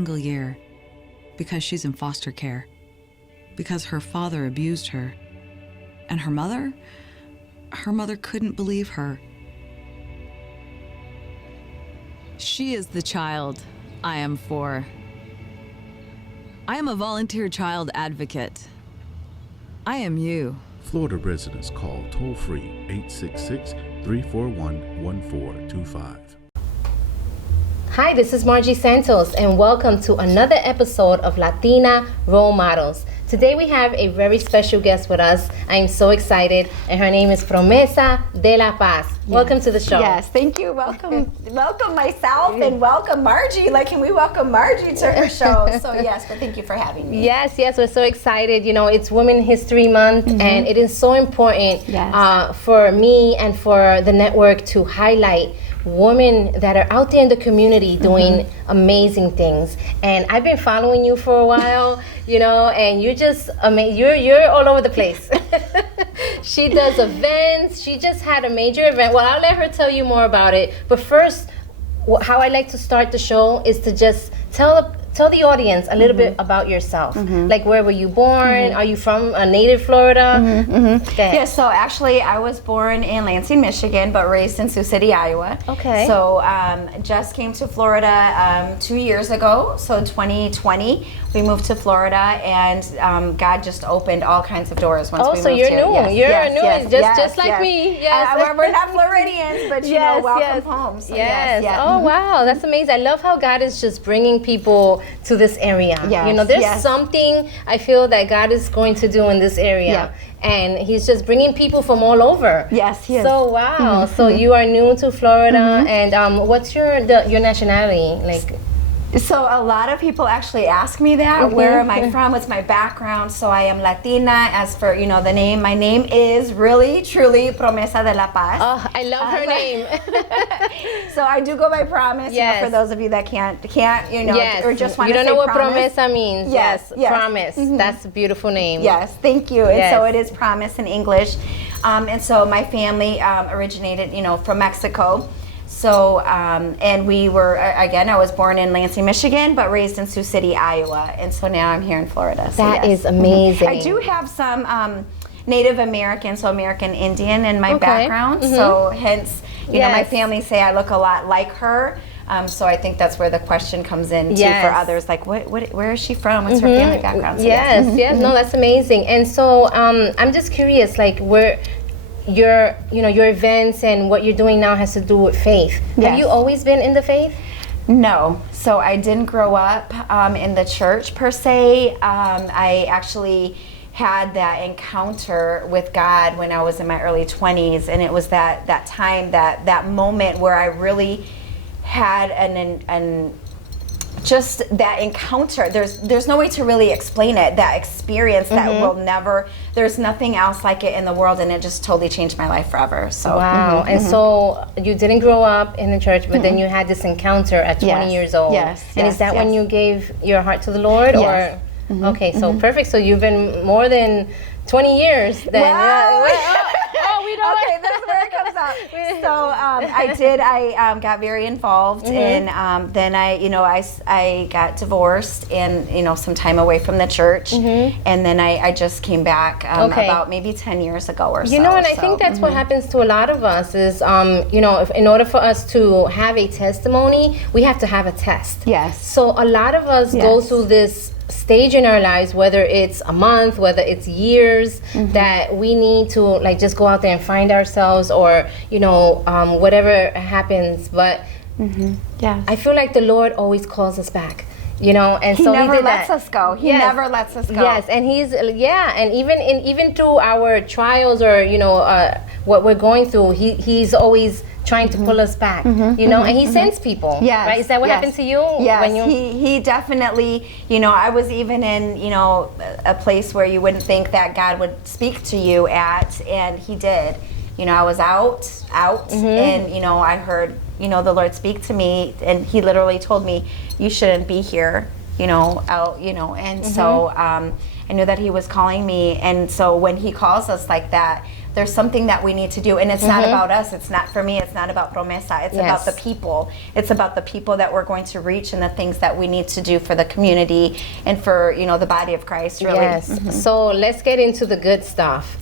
single year because she's in foster care, because her father abused her. And her mother couldn't believe her. She is the child I am for. I am a volunteer child advocate. I am you. Florida residents call toll-free 866-341-1425. Hi, this is Margie Santos, and welcome to another episode of Latina Role Models. Today we have a very special guest with us. I am so excited, and her name is Promesa de la Paz. Yes. Welcome to the show. Yes, thank you. Welcome, welcome myself, and welcome Margie. Like, can we welcome Margie to her show? So yes, but thank you for having me. Yes, we're so excited. You know, it's Women's History Month, and it is so important for me and for the network to highlight women that are out there in the community doing amazing things. And I've been following you for a while, you know, and you're just amazing. You're all over the place. She does events. She just had a major event. Well, I'll let her tell you more about it. But first, how I like to start the show is to just tell the audience a little bit about yourself. Like, where were you born? Are you from native Florida? Yeah, so actually I was born in Lansing, Michigan, but raised in Sioux City, Iowa. Okay. So just came to Florida 2 years ago, so 2020. We moved to Florida, and God just opened all kinds of doors once we moved so you're here. new. Yes, You're new, just like me. Yes. We're not Floridians, but you know, welcome home. So yes. Oh, wow, that's amazing. I love how God is just bringing people to this area. Yes, you know, there's something I feel that God is going to do in this area. And he's just bringing people from all over. Yes, he is. So wow. So you are new to Florida, and what's your nationality? Like, so a lot of people actually ask me that. Where am I from? What's my background? So I am Latina. As for, you know, the name, my name is really, truly Promesa de la Paz. Oh, I love her name. So I do go by Promise. You know, for those of you that can't, you know, or just want to say you don't know what promise. Promesa means. Yes. Promise. That's a beautiful name. Yes, thank you. And so it is Promise in English. And so my family originated, you know, from Mexico. So, and we were, again, I was born in Lansing, Michigan, but raised in Sioux City, Iowa. And so now I'm here in Florida. So that is amazing. I do have some Native American, so American Indian in my background. So hence, you know, my family say I look a lot like her. So I think that's where the question comes in too for others, like where is she from? What's her family background? So no, that's amazing. And so I'm just curious, like, where your events and what you're doing now has to do with faith. Have you always been in the faith? No. So I didn't grow up in the church per se. I actually had that encounter with God when I was in my early 20s, and it was that time, that moment where I really had an just that encounter. There's no way to really explain it. That experience that will never. There's nothing else like it in the world, and it just totally changed my life forever. So wow. And so you didn't grow up in the church, but then you had this encounter at 20 years old. Yes. And is that when you gave your heart to the Lord, or? Okay, so perfect. So you've been more than 20 years then. Well, we don't. Okay, that's where it comes out. So I got very involved, and then I got divorced, and some time away from the church, and then I just came back about maybe 10 years ago or so. And I think that's what happens to a lot of us is, if in order for us to have a testimony, we have to have a test. Yes. So a lot of us go through this stage in our lives, whether it's a month, whether it's years, that we need to like just go out there and find ourselves, or whatever happens. But I feel like the Lord always calls us back. And he so never he lets us go. He never lets us go. Yes, and and even through our trials or what we're going through, he's always trying to pull us back. And he sends people. Yes, right? Is that what happened to you? Yes, he definitely. I was even in a place where you wouldn't think that God would speak to you at, and he did. I was out, and I heard the Lord speak to me, and he literally told me, you shouldn't be here out, and so I knew that he was calling me. And so when he calls us like that, there's something that we need to do. And it's not about us. It's not for me. It's not about Promesa. It's about the people. It's about the people that we're going to reach and the things that we need to do for the community and for, the body of Christ, really. Yes. So let's get into the good stuff.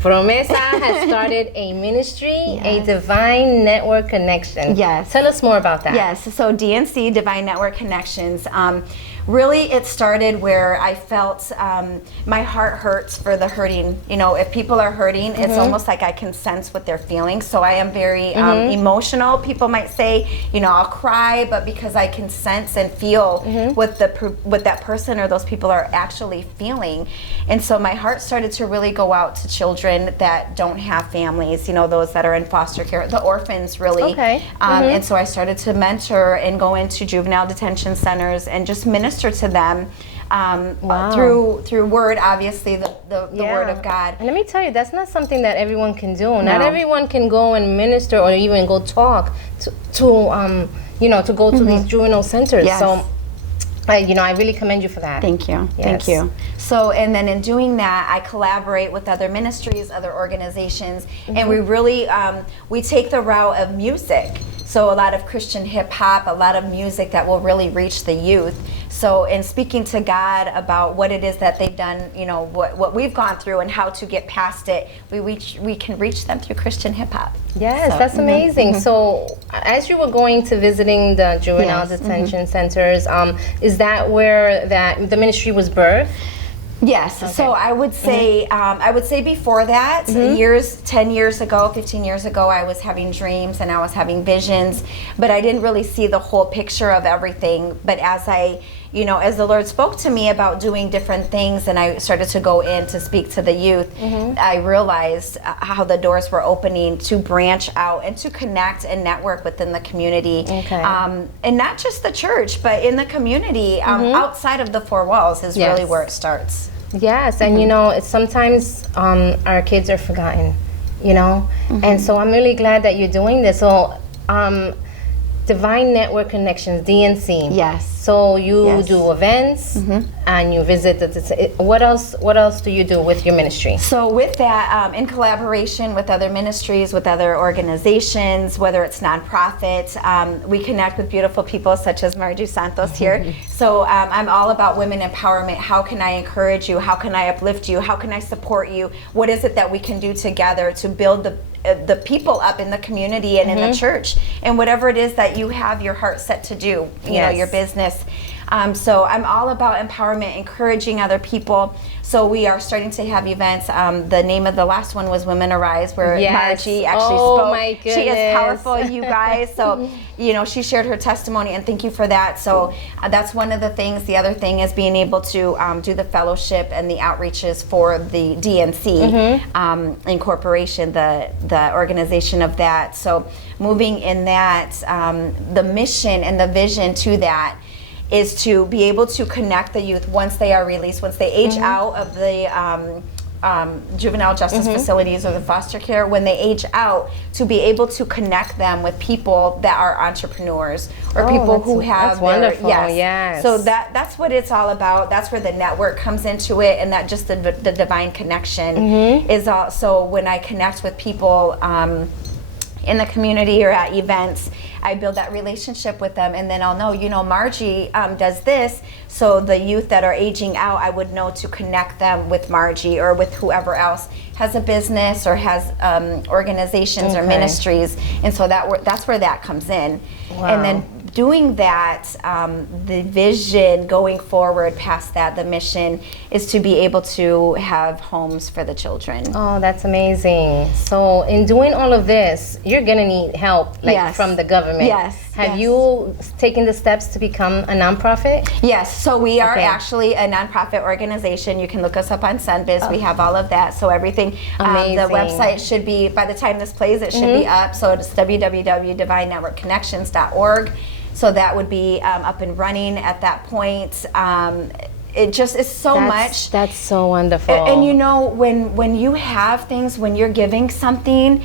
Promesa has started a ministry, a Divine Network Connection. Yes. Tell us more about that. Yes. So DNC, Divine Network Connections. Really, it started where I felt my heart hurts for the hurting. If people are hurting, it's almost like I can sense what they're feeling. So I am very emotional. People might say, I'll cry, but because I can sense and feel what that person or those people are actually feeling. And so my heart started to really go out to children that don't have families, those that are in foster care, the orphans, really. Okay. And so I started to mentor and go into juvenile detention centers and just minister to them through word, obviously the word of God. And let me tell you, that's not something that everyone can do. No. Not everyone can go and minister or even go talk to go to these juvenile centers. Yes. So I really commend you for that. Thank you. Yes. Thank you. So, and then in doing that, I collaborate with other ministries, other organizations, and we really, we take the route of music. So a lot of Christian hip hop, a lot of music that will really reach the youth. So in speaking to God about what it is that they've done, what we've gone through and how to get past it, we can reach them through Christian hip hop. Yes, that's amazing. So as you were going to visiting the juvenile detention centers, is that where the ministry was birthed? Yes. Okay. So I would say before that, 10 years ago, 15 years ago, I was having dreams and I was having visions, but I didn't really see the whole picture of everything. But as as the Lord spoke to me about doing different things and I started to go in to speak to the youth, I realized how the doors were opening to branch out and to connect and network within the community. Okay. And not just the church, but in the community, outside of the four walls is really where it starts. Yes, and it's sometimes our kids are forgotten, and so I'm really glad that you're doing this. So, Divine Network Connections, DNC. Yes. So you do events and you visit what else do you do with your ministry? So with that, in collaboration with other ministries, with other organizations, whether it's nonprofits, we connect with beautiful people such as Margie Santos here. So I'm all about women empowerment. How can I encourage you? How can I uplift you? How can I support you? What is it that we can do together to build the people up in the community and in the church, and whatever it is that you have your heart set to do, your business. So I'm all about empowerment, encouraging other people. So we are starting to have events. The name of the last one was Women Arise, where Margie actually spoke. My goodness. She is powerful, you guys. So, she shared her testimony, and thank you for that. So that's one of the things. The other thing is being able to do the fellowship and the outreaches for the DNC Incorporation, the organization of that. So moving in that, the mission and the vision to that is to be able to connect the youth once they are released, once they age out of the juvenile justice facilities or the foster care, when they age out, to be able to connect them with people that are entrepreneurs or people who have that's wonderful. Yes. So that's what it's all about. That's where the network comes into it, and that just the divine connection is also when I connect with people in the community or at events, I build that relationship with them, and then I'll know, Margie does this, so the youth that are aging out, I would know to connect them with Margie or with whoever else has a business or has organizations or ministries, and so that's where that comes in. Wow. And then doing that, the vision going forward past that, the mission is to be able to have homes for the children. Oh, that's amazing. So in doing all of this, you're gonna need help from the government. Yes. Have you taken the steps to become a nonprofit? Yes, so we are actually a nonprofit organization. You can look us up on Sunbiz. We have all of that. So everything, the website should be, by the time this plays, it should be up. So it's www.divinenetworkconnections.org. So that would be up and running at that point. It just is so much. That's so wonderful. And when you have things, when you're giving something,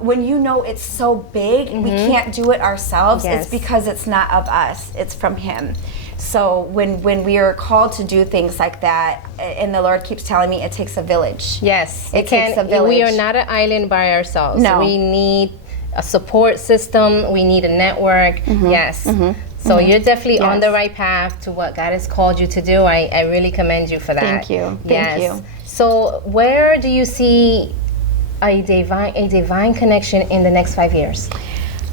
when it's so big, we can't do it ourselves. It's because it's not of us, it's from Him. So when we are called to do things like that, and the Lord keeps telling me it takes a village. Yes, it takes a village. We are not an island by ourselves. No. We need a support system. We need a network. Yes. So you're definitely on the right path to what God has called you to do. I really commend you for that. Thank you. Yes. Thank you. So where do you see a divine connection in the next 5 years?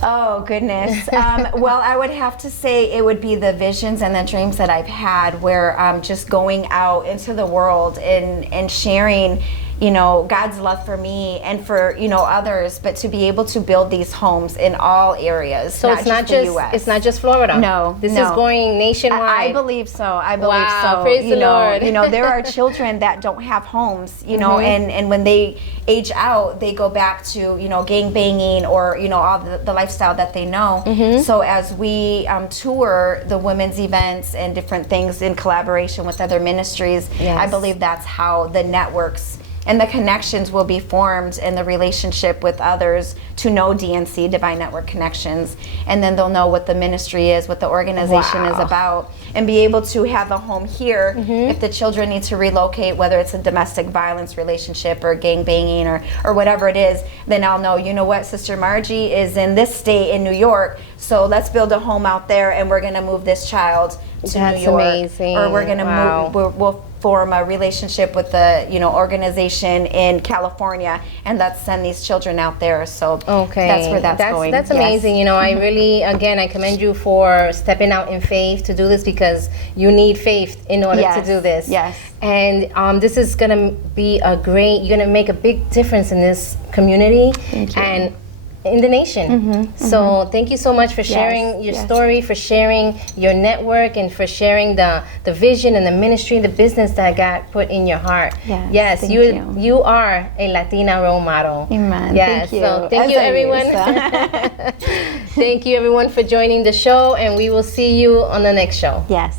Oh, goodness. Well, I would have to say it would be the visions and the dreams that I've had where I'm just going out into the world and sharing, you know, God's love for me and for, you know, others, but to be able to build these homes in all areas. So it's not just the US. It's not just Florida. No, this no. is going nationwide. I believe so. I believe Wow, so. praise the Lord. You know, there are children that don't have homes, you know, and when they age out, they go back to, you know, gang banging or, you know, all the lifestyle that they know. So as we tour the women's events and different things in collaboration with other ministries, I believe that's how the networks and the connections will be formed in the relationship with others to know DNC, Divine Network Connections, and then they'll know what the ministry is, what the organization is about, and be able to have a home here if the children need to relocate, whether it's a domestic violence relationship or gang banging or whatever it is, then I'll know, you know what, Sister Margie is in this state in New York, so let's build a home out there and we're gonna move this child to New York. Amazing. Or we're gonna move, we'll form a relationship with the, you know, organization in California, and let's send these children out there. So that's where that's going. That's amazing. You know, I really, again, I commend you for stepping out in faith to do this, because you need faith in order to do this. Yes. And this is gonna be you're gonna make a big difference in this community. Thank you. And in the nation. So thank you so much for sharing your story, for sharing your network, and for sharing the vision and the ministry, the business that God put in your heart. Yes, thank you are a Latina role model. Amen. Yes, Thank you. so thank you everyone. Thank you everyone for joining the show, and we will see you on the next show. Yes.